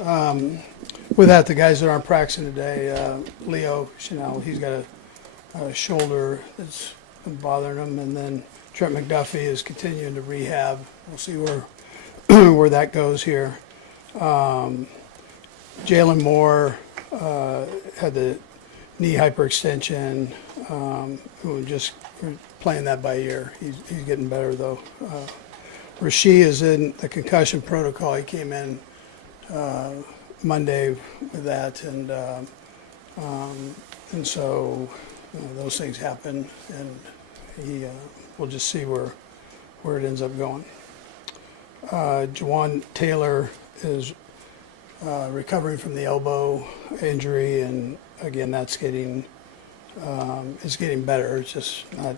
With that, the guys that aren't practicing today, Leo Chanel, he's got a shoulder that's been bothering him, and then Trent McDuffie is continuing to rehab. We'll see where where that goes here. Jalen Moore had the knee hyperextension. We're playing that by ear. He's getting better though. Rasheed is in the concussion protocol. He came in Monday with that, and so those things happen, and we'll just see where it ends up going. Jawan Taylor is recovering from the elbow injury, and again, that's getting better. It's just not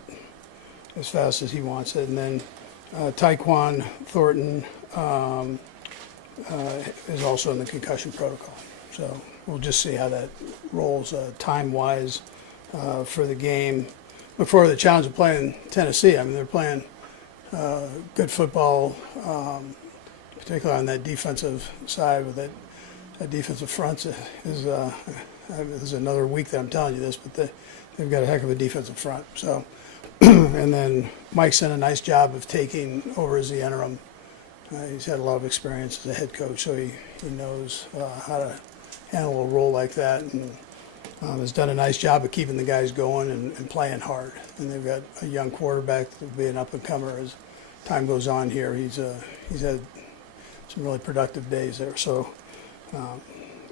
as fast as he wants it. And then Tyquan Thornton is also in the concussion protocol. So we'll just see how that rolls time-wise for the game. Look forward to the challenge of playing Tennessee. I mean, they're playing good football, particularly on that defensive side. With that defensive front is another week that I'm telling you this, but they've got a heck of a defensive front. So, and then Mike's done a nice job of taking over as the interim. He's had a lot of experience as a head coach, so he knows how to handle a role like that, and has done a nice job of keeping the guys going and playing hard. And they've got a young quarterback that will be an up-and-comer as time goes on here. He's had some really productive days there. So,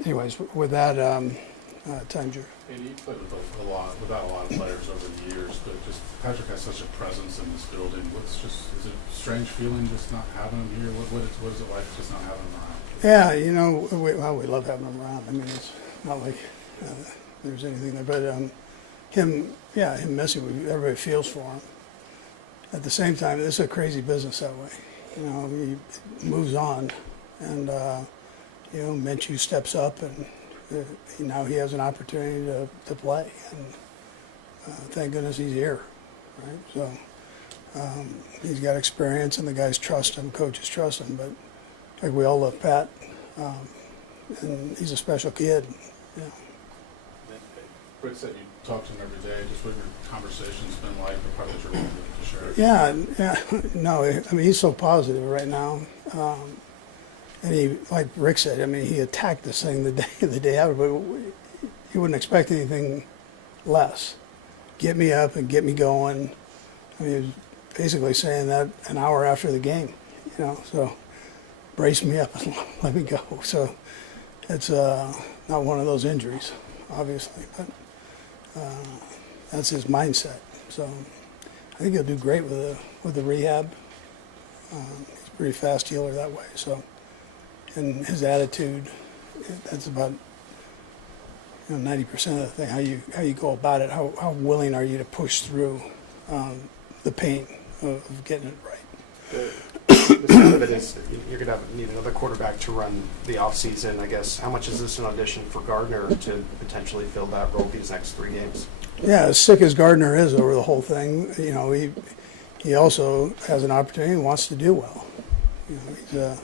anyways, with that, time's your. And you played without a lot of players over the years, but just Patrick has such a presence in this building. Is it a strange feeling just not having him here? What is it like just not having him around? Yeah, you know, we love having him around. I mean, it's not like there's anything there, but him missing, everybody feels for him. At the same time, it's a crazy business that way. You know, he moves on, and you know, Minshew steps up, and now he has an opportunity to play, and thank goodness he's here, right? So he's got experience, and the guys trust him, coaches trust him, but like we all love Pat, and he's a special kid. Yeah. Rick said you talk to him every day. Just what your conversation's been like, the part that you're willing to share. Yeah. No, I mean, he's so positive right now. And he, like Rick said, I mean, he attacked this thing the day after, but you wouldn't expect anything less. Get me up and get me going. I mean, he was basically saying that an hour after the game, you know, so brace me up and let me go. So it's not one of those injuries, obviously, but that's his mindset. So I think he'll do great with the rehab. He's a pretty fast healer that way. So, and his attitude, that's about 90% of the thing. How you go about it. How willing are you to push through the pain of getting it right? The side of it is you're going to need another quarterback to run the offseason, I guess. How much is this an audition for Gardner to potentially fill that role these next 3 games? Yeah, as sick as Gardner is over the whole thing, you know, he also has an opportunity and wants to do well. You know,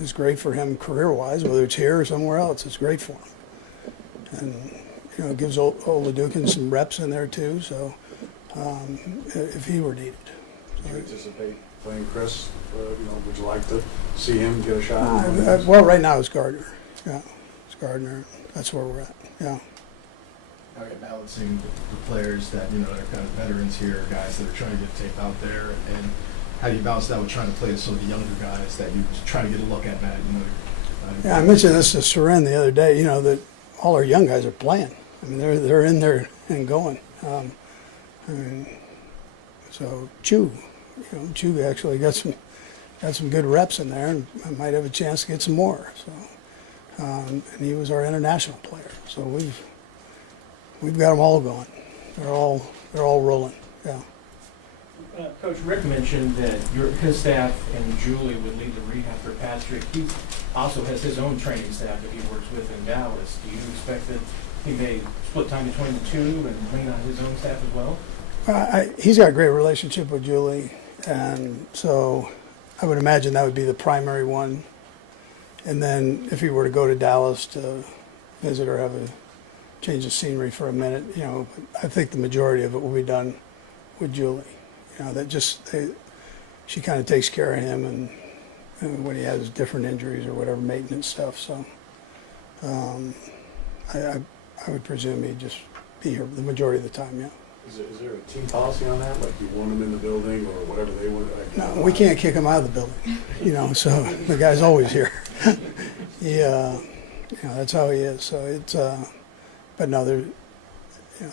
it's great for him career-wise, whether it's here or somewhere else. It's great for him, and you know, it gives Oladukin some reps in there too. So if he were needed. Do you anticipate playing Chris? Would you like to see him get a shot? Well, right now it's Gardner. Yeah, it's Gardner. That's where we're at. Yeah. How are you balancing the players that that are kind of veterans here, guys that are trying to get tape out there, and how do you balance that with trying to play some of the younger guys that you're trying to get a look at, Matt? Yeah, I mentioned this to Seren the other day. You know that all our young guys are playing. I mean, they're in there and going. I mean, so Chew actually got some good reps in there, and I might have a chance to get some more. So, and he was our international player. So we've got them all going. They're all rolling. Yeah. Coach, Rick mentioned that his staff and Julie would lead the rehab for Patrick. He also has his own training staff that he works with in Dallas. Do you expect that he may split time between the two and lean on his own staff as well? He's got a great relationship with Julie, and so I would imagine that would be the primary one. And then if he were to go to Dallas to visit or have a change of scenery for a minute, you know, I think the majority of it will be done with Julie. You know, she kind of takes care of him and when he has different injuries or whatever, maintenance stuff. So I would presume he'd just be here the majority of the time, yeah. Is there a team policy on that? Like you want them in the building or whatever they want? Like, No, we can't kick him out of the building, you know, so the guy's always here. He, you know, that's how he is. So it's, but no, you know,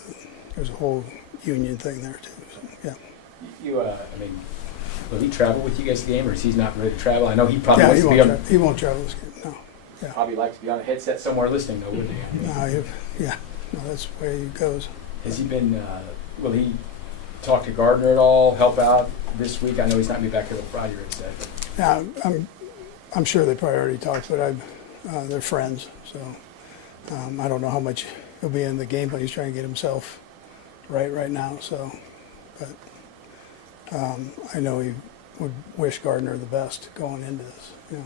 there's a whole union thing there too, so, yeah. I mean, will he travel with you guys to the game, or is he not ready to travel? I know he probably Yeah, wants to be on. he won't travel this game, no. Yeah. Probably like to be on a headset somewhere listening, though, wouldn't he? No, yeah, no, that's the way it goes. Has he been? Will he talk to Gardner at all? Help out this week? I know he's not going to be back here till Friday, it said. But. Yeah, I'm sure they probably already talked, but they're friends, so I don't know how much he'll be in the game, but he's trying to get himself right now. So, but I know he would wish Gardner the best going into this. You know.